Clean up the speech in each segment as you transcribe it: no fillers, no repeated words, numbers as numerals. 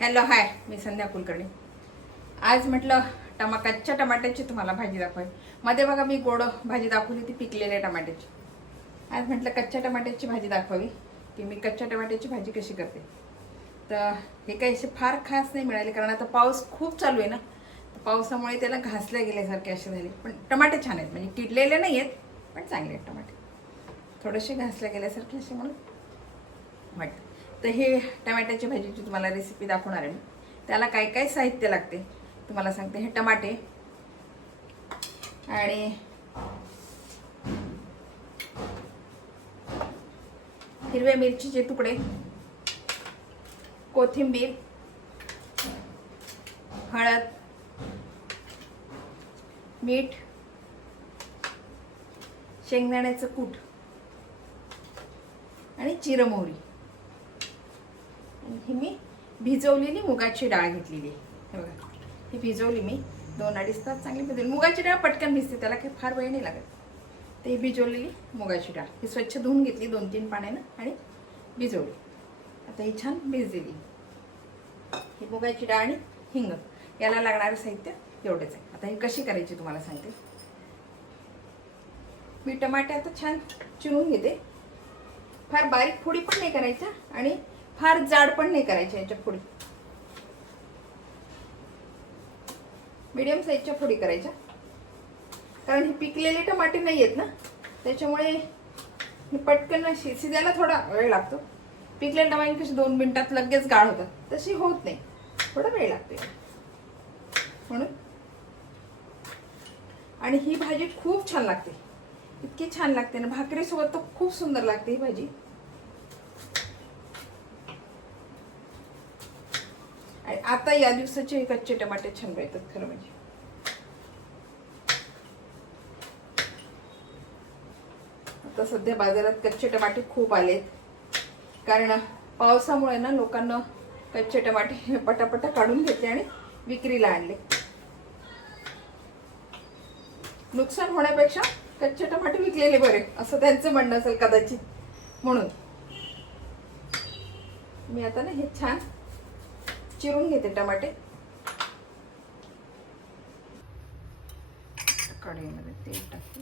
Hello hi, मी संध्या कुलकर्णी। आज म्हटलं कच्च्या टमाट्याची तुम्हाला भाजी दाखवाय। मध्ये बघा मी गोड भाजी दाखवली ती पिकलेल्या टमाट्याची। आज म्हटलं कच्च्या टमाट्याची भाजी दाखवावी की मी कच्च्या टमाट्याची भाजी कशी करते। तर हे काही असे फार खास नाही मिळाले कारण आता पाऊस खूप चालू आहे ना, पावसामुळे त्याला घासल्या गेल्यासारखे असे झाले। पण टमाटे छान आहेत, म्हणजे किडलेले नाही आहेत पण चांगले आहेत टमाटे, थोडेसे घासल्या गेल्यासारखे असे म्हणून वाटतं। तर हे टमाट्याची भाजीची तुम्हाला रेसिपी दाखवणार आहे मी। त्याला काय काय साहित्य लागते तुम्हाला सांगते। हे टमाटे आणि हिरव्या मिरचीचे तुकडे, कोथिंबीर, हळद, मीठ, शेंगदाण्याचं कूट आणि जिरं मोहरी। ही मी भिजवलेली मुगाची डाळ घेतलेली आहे। बघा ही भिजवली मी 2-2.5 तास चांगली भिजवली। मुगाची डाळ पटकन भिजते, त्याला काही फार वेळ नाही लागत। तर ही भिजवलेली मुगाची डाळ ही स्वच्छ धुवून घेतली 2-3 पाण्यानं आणि भिजवली। आता ही छान भिजलेली ही मुगाची डाळ आणि हिंग, याला लागणारं साहित्य एवढेच आहे। आता ही कशी करायची तुम्हाला सांगते। मी टमाटे आता छान चिरून घेते, फार बारीक फोडी पण नाही करायच्या आणि फार जाड पण नाही करायच्या याच्या फोडी, मीडियम साईजच्या फोडी करायच्या। कारण हे पिकलेले टमाटे नाही आहेत ना, त्याच्यामुळे हे पटकन शिजायला थोडा वेळ लागतो। पिकलेले टमाटे कसे 2 मिनिटात लगेच गाळ होतात, तशी होत नाही, थोडा वेळ लागतो म्हणून। आणि ही भाजी खूप छान लागते, इतकी छान लागते ना, भाकरीसोबत तर खूप सुंदर लागते ही भाजी। आणि आता या दिवसाचे कच्चे टमाटे छान मिळतात खरं म्हणजे। आता सध्या बाजारात कच्चे टमाटे खूप आलेत, कारण पावसामुळे ना लोकांना कच्चे टमाटे पटापटा काढून घेतले आणि विक्रीला आणले। नुकसान होण्यापेक्षा कच्चे टमाटे विकलेले बरे असं त्यांचं म्हणणं असेल कदाचित, म्हणून मी आता ना हे छान चिरून घेते टमाटे। कढईमध्ये तेल टाकते,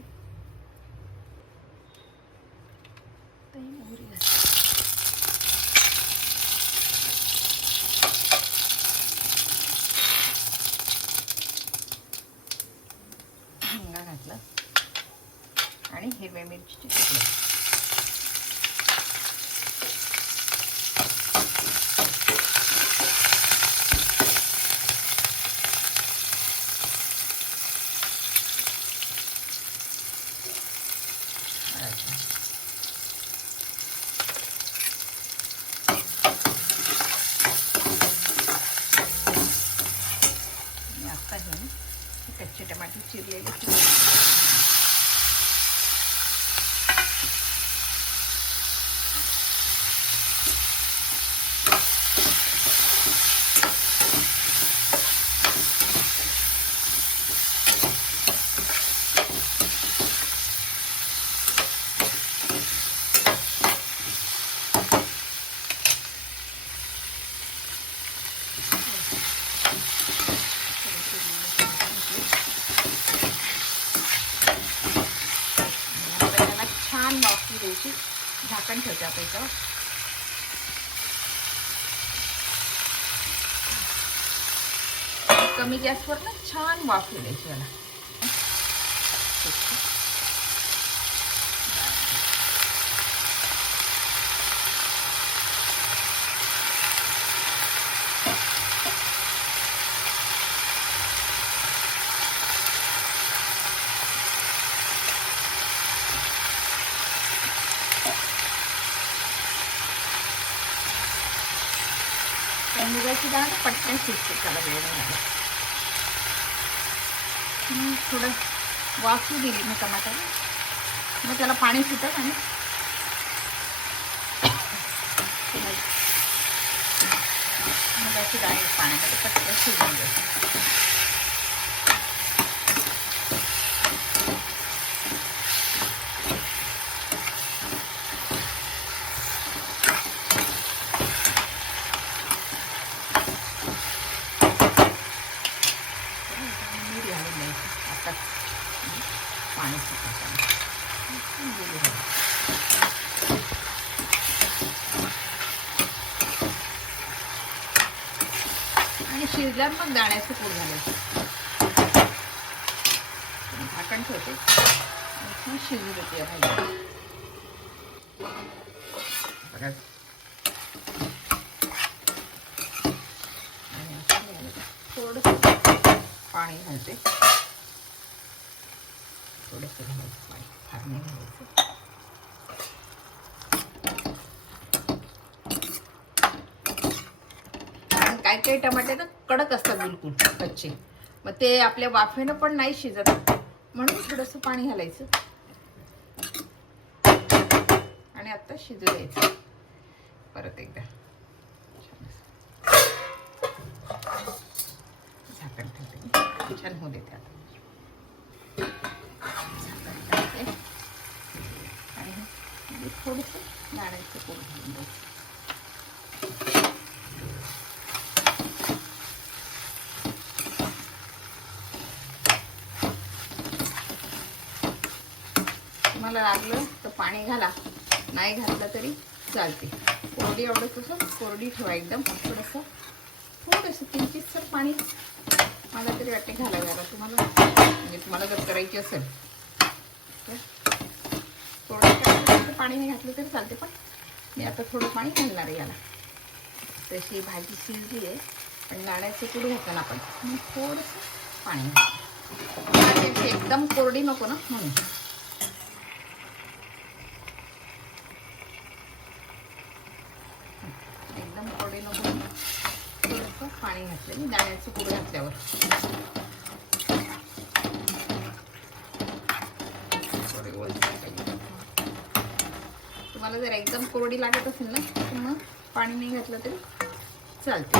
मोहरी घालते, हिंग घातलं आणि हिरव्या मिरचीचे तुकडे। कच्चे टमाटे चिरलेले छान वाफी द्यायची, झाकण ठेवते आता याच्यावर। कमी गॅसवर ना छान वाफी द्यायची याला। मुगाची डाळ पटकन शिजते, त्याला वेळ लागला। थोडं वाफी दिली मी टमाट्याला, मग त्याला पाणी सुटत आणि मुगाची डाळ पाण्यामध्ये पटकन शिजून जाते। शिजल्यावर मग दाण्याचं कूट घालायचं. झाकण ठेवते मग शिजू देते भाजी. बघा थोडंसं पाणी घालते. थोडंसं घालायचं पाणी, फार नाही घालायचं. आणि काही काही टमाटे ना कडक असतात बिलकुल कच्चे, मग ते आपल्या वाफेनं पण नाही शिजत, म्हणून थोडंसं पाणी घालायचं आणि आता शिजू द्यायचं परत एकदा. झाकण ठेवते, छान होऊ देते आता. आणि थोडंसं दाण्याचं कूट घालून द्यायचं. तुम्हाला लागलं तर पाणी घाला, नाही घातलं तरी चालते. कोरडी आवडत तसं कोरडी ठेवा एकदम. थोडंसं किंचितसर पाणी मला तरी वाटते घालाव्याला तुम्हाला, म्हणजे तुम्हाला जर करायची असेल थोडं पाणी नाही घातलं तरी चालते, पण मी आता थोडं पाणी घालणार आहे याला. तशी भाजी शिजली आहे पण दाण्याचं कूट घातलं आपण, मग थोडंसं पाणी घालायचं. एकदम कोरडी नको ना म्हणून. एकदम कोरडी नको, थोडंसं पाणी घातलं मी दाण्याचं कूट घातल्यावर. तुम्हाला जर एकदम कोरडी लागत असेल ना तर मग पाणी नाही घातलं तरी चालते.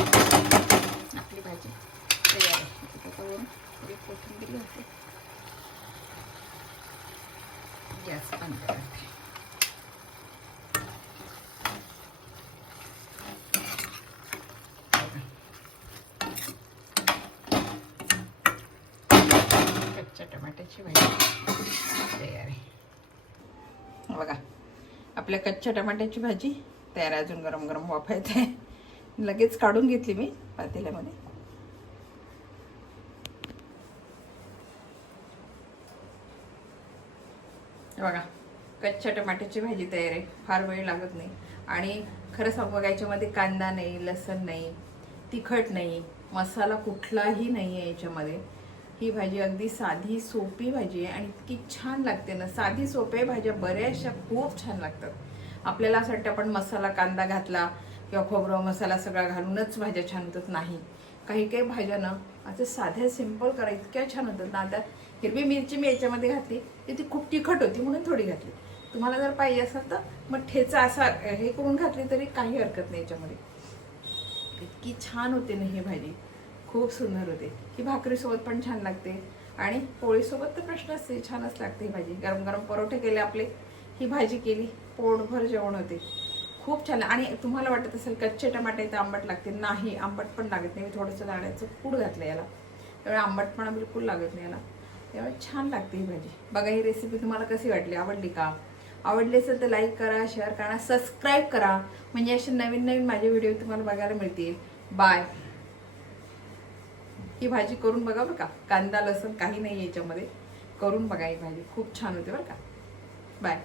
आपली भाजी तयार आहे. त्याच्यावरून थोडी कोथिंबीर घालते. गॅस बंद करते. कच्च्या टमाट्याची भाजी तयार आहे. बघा आपल्या कच्च्या टमाट्याची भाजी तयार. अजून गरम गरम वाफायचं आहे. लगेच काढून घेतली मी पातेल्यामध्ये. बघा कच्च्या टमाट्याची भाजी तयार आहे. फार वेळ लागत नाही आणि खरं सांगू बघा याच्यामध्ये कांदा नाही, लसण नाही, तिखट नाही, मसाला कुठलाही नाही आहे याच्यामध्ये. ही भाजी अगदी साधी सोपी भाजी आहे आणि इतकी छान लागते ना. साधी सोप्या भाज्या बऱ्याचशा खूप छान लागतात. आपल्याला असं वाटतं आपण मसाला कांदा घातला किंवा खोबरं मसाला सगळा घालूनच भाज्या छान होतात. नाही, काही काही भाज्या ना असं साध्या सिंपल करा इतक्या छान होतात ना. आता हिरवी मिरची मी याच्यामध्ये घातली ती खूप तिखट होती म्हणून थोडी घातली. तुम्हाला जर पाहिजे असेल तर मग ठेचा असा हे करून घातली तरी काही हरकत नाही. याच्यामध्ये इतकी छान होते ना ही भाजी, खूप सुंदर होते. ही भाकरीसोबत पण छान लागते आणि पोळीसोबत तर प्रश्नच नाही, छानच लागते ही भाजी. गरम गरम परोठे केले आपले, ही भाजी केली, पोटभर जेवण होते. खूप छान. आणि तुम्हाला वाटत असेल कच्चे टमाटे तर आंबट लागते, नाही आंबट पण लागत नाही. मी थोडंसं दाण्याचं कूट घातलं याला, त्यामुळे आंबटपणा बिलकुल लागत नाही याला, त्यामुळे छान लागते ही भाजी. बघा ही रेसिपी तुम्हाला कशी वाटली, आवडली का? आवडली असेल तर लाईक करा, शेअर करा, सबस्क्राईब करा, म्हणजे असे नवीन नवीन माझे व्हिडिओ तुम्हाला बघायला मिळतील. बाय. ही भाजी करून बघा बरं का, कांदा लसूण काही नाही याच्यामध्ये, करून बघा ही भाजी खूप छान होते बरं का. बाय.